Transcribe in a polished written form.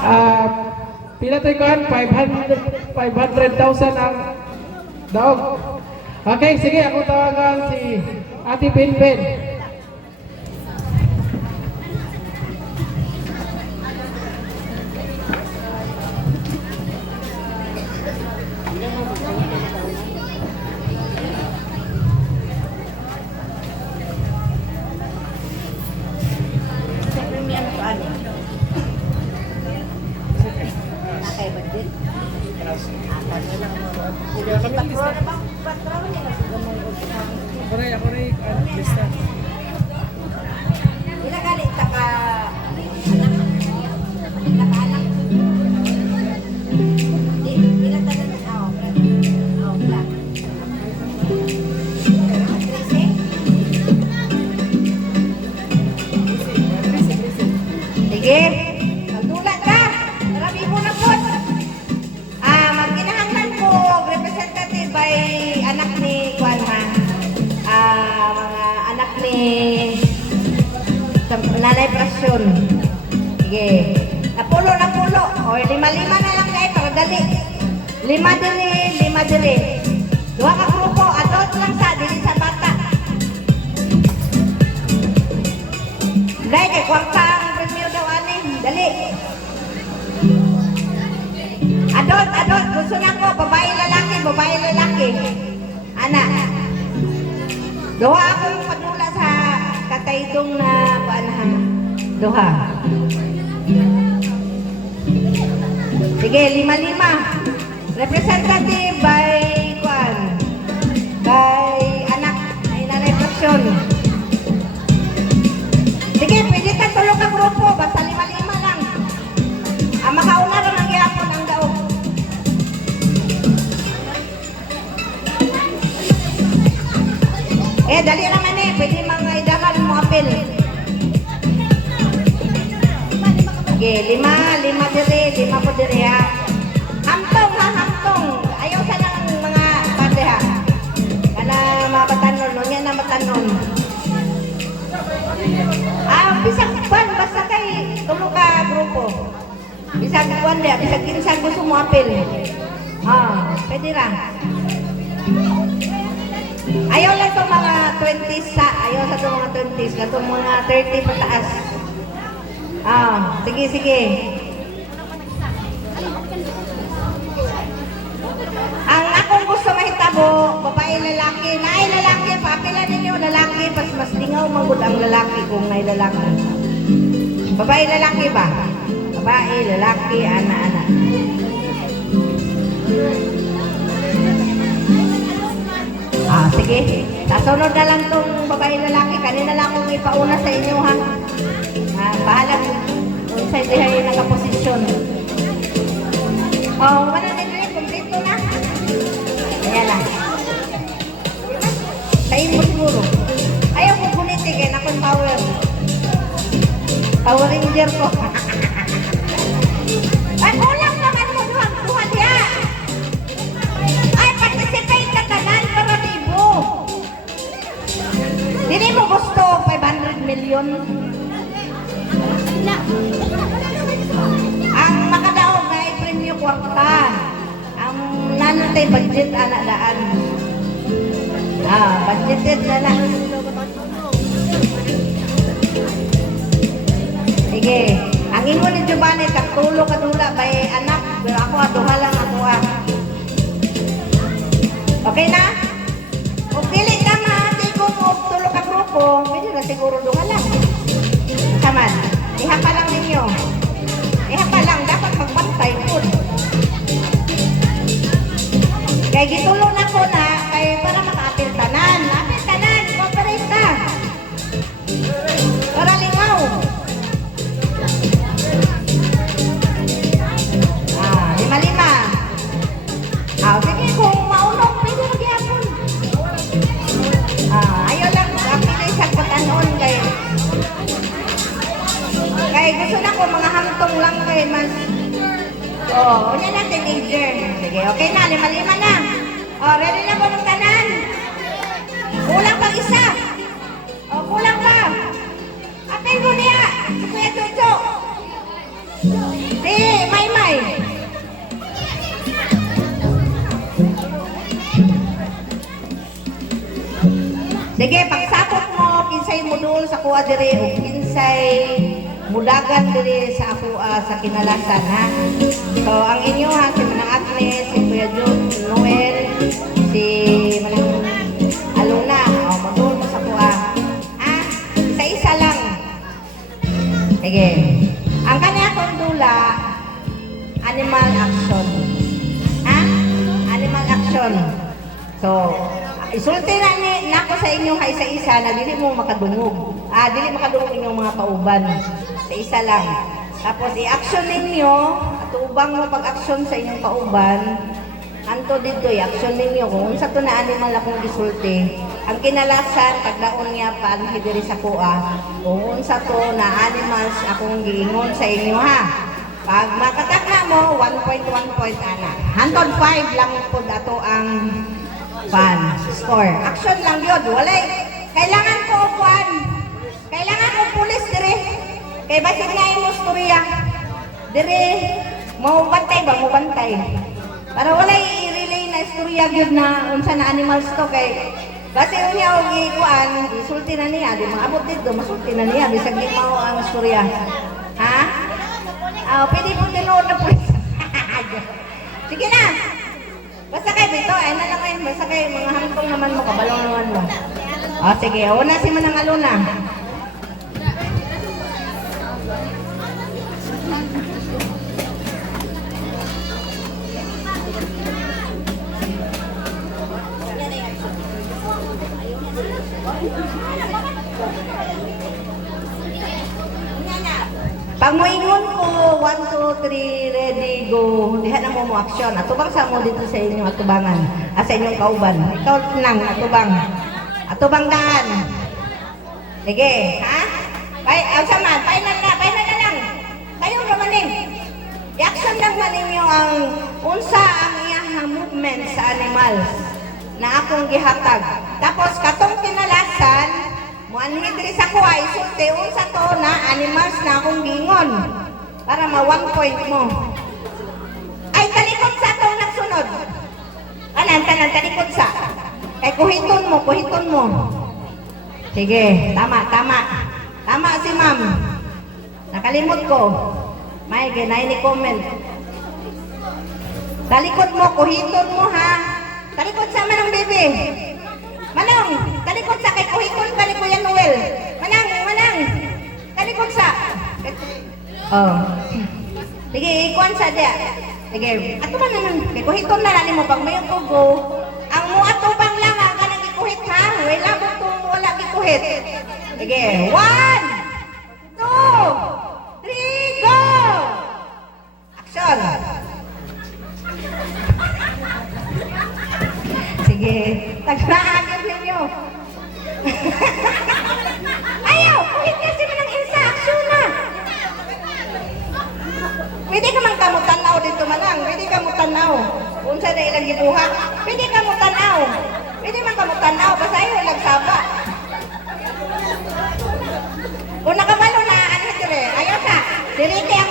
Ah, pila tayo kan? 500,000 ang daog. Okay, sige, ako tawagan si Ate Benben. Ako rin, lista. Pinagalit ka ka anak. Ilan tanan na ako? Black. Sige, magdulat ka. Marami mo na po. Magkinahanglan po, representative by anak ni Juanma. Mga anak ni Nanay Prasyon. Sige. Napulo. O, 5 na lang kayo para dali. 5 diri. 2 ka grupo. Adult lang sa, dili sa bata. Dahil kay kwarta ang premyo daw anin. Dali. Adult. Gusto na ko. Babae lalaki. Anak. Doha akong padula sa kataydong na paanahan. Doha. Sige, 5. Representative by Juan. By anak ay Nanay Prasyon. Sige, pwede ka tulong ka grupo. Basta 5 lang. Ang makauna rin ang gihapon ang daog. Dali naman pwede mga idahan mo apel. Okay, 5 diri, 5 po diri ha. Hamtong. Ayaw sa ng mga bande ha. Kana mabatanon, no yan na matanon. Bisag ban, basta kay tulo ka grupo. Bisag buwan dia, bisag kinsan gusto mo apel. Pwede ra. Ayaw lang itong mga 20s sa, ayaw sa itong mga 20s, itong mga 30 pataas. Sige. Ang akong gusto mahitabo, babae lalaki, naay lalaki, papila ninyo lalaki, mas lingaw magod ang lalaki kung naay lalaki. Babae lalaki ba? Babae, lalaki, ana-ana. Sige. Sasunod na lang itong babae lalaki. Kanina lang akong ipauna sa inyo ha. Bahala kung sa dihay nakaposisyon. Wala na rin. Kompleto na. Ayan lang. Sayin mo siguro. Ayaw ko guniti kaya akong power. Power Ranger ko. Ay, ulang naman mo duhang diya. Ay, participate ka tanan para libo. Dili mo gusto 500 million. Ang makadaog na i-premyo kwarta. Ang nanatay budget anak daan. Budgeted na na. Sige. Ang imo ni Giovanni, katulog kadula bay anak. Pero ako, duha lang ako Okay na? Kung pili ka matigong o tulog ka grupo, pwede na siguro duha lang. Saman, ihapa lang ninyo. Ihapa lang, dapat magbantay po. Kaya gitulong na ko na, kaya para maka-apil tanan. Apil tanan, cooperate ka. Para lingaw. 5. Sige, kung maunong, pwede magyapon. Ayaw lang, apilay sa patanon kay gusto na ko, mga hamtong lang kay mas. Una na, teenager. Sige, okay na, 5 na. Ready na po ng tanan? Kulang pang isa. Kulang pa. Apil mo niya. Si Kuya Chucho. kinsay modul sa kuha diri o kinsay mudagan diri sa ako sa kinalasan ha. So ang inyo ha si Manang Agnes, si Kuya Noel, si Manang Aluna, o modul mo sa kuha. Ha? Isa-isa lang. Sige. Ang kanya kong dula, animal action. Ha? Animal action. So, isulti na nako sa inyo ha isa-isa na dili mo makadungog. Dili makadungog inyong mga pauban. Sa isa lang. Tapos i-action ninyo, at ubang mo pag-action sa inyong pauban, anto dito i-action ninyo kung unsa to na animal akong gisulti. Ang kinalasan, pagdaon niya pa ang hidiri sa kuha, kung unsa to na animals akong giingon sa inyo ha. Pag makatak na mo, 1 point ana. 105 lang po dato ang score. Action lang yun. Walay. Kailangan ko upuan. Kailangan ko pulis dire. Kay basin nga yung storya. Dire, mau bantay ba? Mau bantay. Para walay i-relay na storya yun na unsa na animals to kay kasi niya og ikuan, isulti na niya, di maabot dito, masulti na niya, bisag di mao ang storya. Ha? Pwede po tinuod na pulis. Sige na. Basta kay dito, ay na lang kayo, basta kay mga hantong naman mo, kabalong naman mo. Sige, una si Manang Aluna. Pag mo ingon ko, 1, 2, 3, ready, go. Diha na mo action. Atubang sa mo dito sa inyong atubangan. Sa inyong kauban. Ikaw nang atubang. Atubang daan. Sige, ha? Sama, final na lang. Kayo ramanin. I-action lang man ninyo ang unsa ang iyang movement sa animals na akong gihatag. Tapos, katong kinalasan, muanhid diri sa kuha, isulti, unsa to na animals na akong gingon. Para ma 1 point mo. Ay, talikod sa itong nagsunod. Tanan, talikod sa. Kay kuhiton mo. Sige, tama. Tama si ma'am. Nakalimot ko. May ganay ni comment. Talikod mo, kuhiton mo ha. Talikod sa manang bebe. Manang, talikod sa kay kuhiton ka ni Kuya Noel. Manang. Talikod sa. Sige, ikuan sa dia. Sige, ato ba naman? Kay kuhiton na lang mo pag may ugo. Ang mo atubang lang ang kanang gikuhit ha. Wala mo kung wala gikuhit. Sige, 1, 2, 3, go! Action! Sige, tagnaan ninyo. Ayaw, kuhit kasi mo ng insa, action na. Pwede ka man kamutanaw dito manang, pwede ka mutanaw. Unsa na ilang gibuhat, pwede ka mutanaw. Pwede man kamutanaw, basta ayaw nagsaba. Kung nakabalo na, ano dire, ayaw sa, dirite ang